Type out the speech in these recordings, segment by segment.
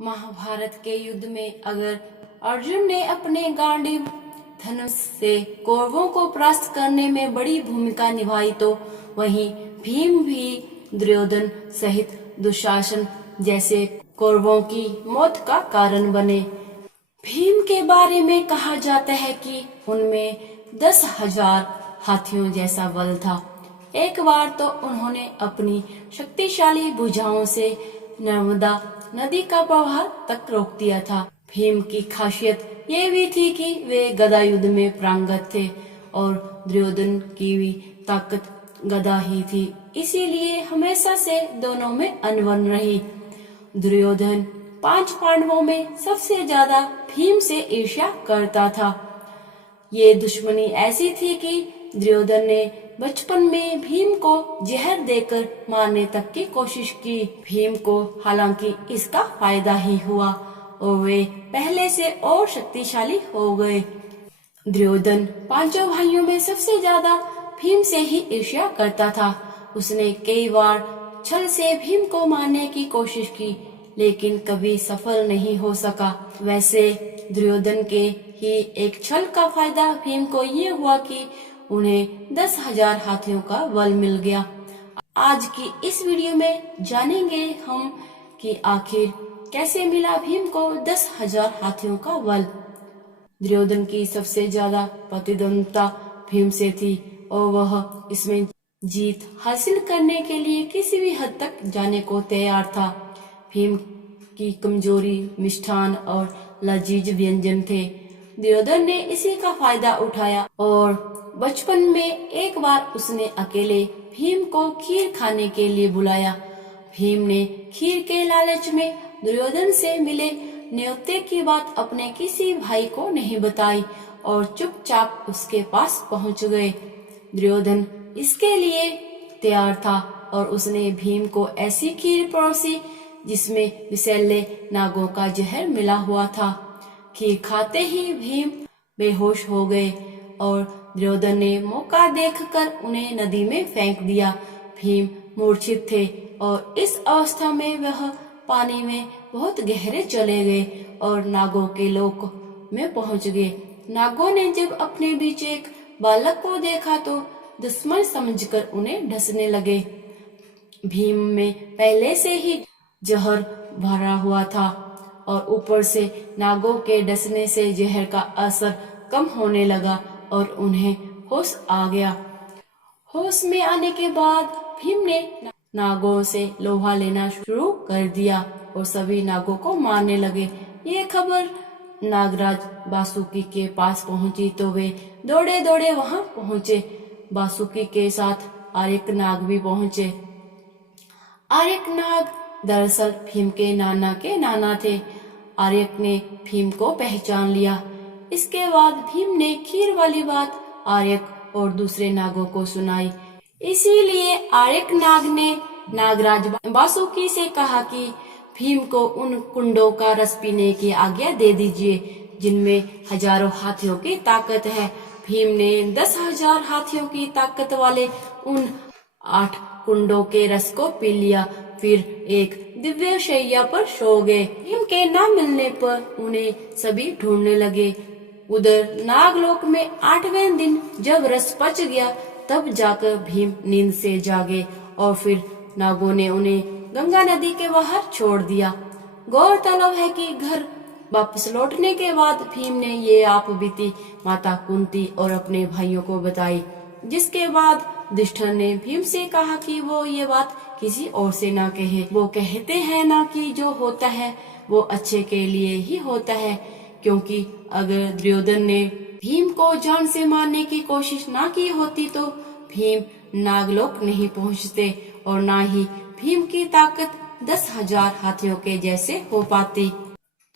महाभारत के युद्ध में अगर अर्जुन ने अपने गांडीव धनुष से कौरवों को परास्त करने में बड़ी भूमिका निभाई तो वहीं भीम भी दुर्योधन सहित दुशासन जैसे कौरवों की मौत का कारण बने। भीम के बारे में कहा जाता है कि उनमें 10,000 हाथियों जैसा बल था। एक बार तो उन्होंने अपनी शक्तिशाली भुजाओं से नर्मदा नदी का प्रवाह तक रोक दिया था। भीम की खासियत ये भी थी कि वे गदा युद्ध में पारंगत थे और दुर्योधन की भी ताकत गदा ही थी, इसीलिए हमेशा से दोनों में अनबन रही। दुर्योधन 5 पांडवों में सबसे ज्यादा भीम से ईर्ष्या करता था। ये दुश्मनी ऐसी थी कि दुर्योधन ने बचपन में भीम को जहर देकर मारने तक की कोशिश की। भीम को हालांकि इसका फायदा ही हुआ और वे पहले से और शक्तिशाली हो गए। दुर्योधन 5 भाइयों में सबसे ज्यादा भीम से ही ईर्ष्या करता था। उसने कई बार छल से भीम को मारने की कोशिश की, लेकिन कभी सफल नहीं हो सका। वैसे दुर्योधन के ही एक छल का फायदा भीम को ये हुआ कि उन्हें 10,000 हाथियों का बल मिल गया। आज की इस वीडियो में जानेंगे हम कि आखिर कैसे मिला भीम को 10,000 हाथियों का बल। दुर्योधन की सबसे ज्यादा प्रतिद्वंदता भीम से थी और वह इसमें जीत हासिल करने के लिए किसी भी हद तक जाने को तैयार था। भीम की कमजोरी मिष्ठान और लजीज व्यंजन थे। दुर्योधन ने इसी का फायदा उठाया और बचपन में एक बार उसने अकेले भीम को खीर खाने के लिए बुलाया। भीम ने खीर के लालच में दुर्योधन से मिले न्योते की बात अपने किसी भाई को नहीं बताई और चुपचाप उसके पास पहुंच गए। दुर्योधन इसके लिए तैयार था और उसने भीम को ऐसी खीर परोसी जिसमें विषैले नागों का जहर मिला हुआ था। खीर खाते ही भीम बेहोश हो गए और दुर्योधन ने मौका देखकर उन्हें नदी में फेंक दिया। भीम मूर्छित थे और इस अवस्था में वह पानी में बहुत गहरे चले गए और नागों के लोक में पहुंच गए। नागों ने जब अपने बीच एक बालक को देखा तो दुश्मन समझकर उन्हें ढसने लगे। भीम में पहले से ही जहर भरा हुआ था और ऊपर से नागों के डसने से जहर का असर कम होने लगा और उन्हें होश आ गया। होश में आने के बाद भीम ने नागों से लोहा लेना शुरू कर दिया और सभी नागों को मारने लगे। ये खबर नागराज बासुकी के पास पहुंची तो वे दौड़े दौड़े वहां पहुंचे। बासुकी के साथ आर्यक नाग भी पहुंचे। आर्यक नाग दरअसल भीम के नाना थे। आर्यक ने भीम को पहचान लिया। इसके बाद भीम ने खीर वाली बात आर्यक और दूसरे नागों को सुनाई। इसीलिए आर्यक नाग ने नागराज बासुकी से कहा कि भीम को उन कुंडों का रस पीने की आज्ञा दे दीजिए जिनमें हजारों हाथियों की ताकत है। भीम ने 10,000 हाथियों की ताकत वाले उन 8 कुंडों के रस को पी लिया, फिर एक दिव्य शैया पर सो गए। भीम के न मिलने पर उन्हें सभी ढूंढने लगे। उधर नागलोक में 8वें दिन जब रस पच गया तब जाकर भीम नींद से जागे और फिर नागों ने उन्हें गंगा नदी के बाहर छोड़ दिया। गौरतलब है कि घर वापस लौटने के बाद भीम ने ये आप बीती माता कुंती और अपने भाइयों को बताई, जिसके बाद युधिष्ठिर ने भीम से कहा कि वो ये बात किसी और से ना कहे। वो कहते हैं ना कि जो होता है वो अच्छे के लिए ही होता है, क्योंकि अगर दुर्योधन ने भीम को जान से मारने की कोशिश ना की होती तो भीम नागलोक नहीं पहुंचते और ना ही भीम की ताकत 10,000 हाथियों के जैसे हो पाती।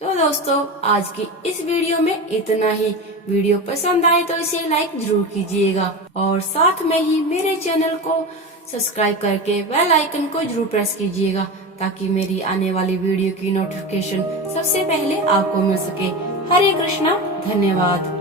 तो दोस्तों आज की इस वीडियो में इतना ही। वीडियो पसंद आए तो इसे लाइक जरूर कीजिएगा और साथ में ही मेरे चैनल को सब्सक्राइब करके बेल आइकन को जरूर प्रेस कीजिएगा ताकि मेरी आने वाली वीडियो की नोटिफिकेशन सबसे पहले आपको मिल सके। हरे कृष्णा, धन्यवाद।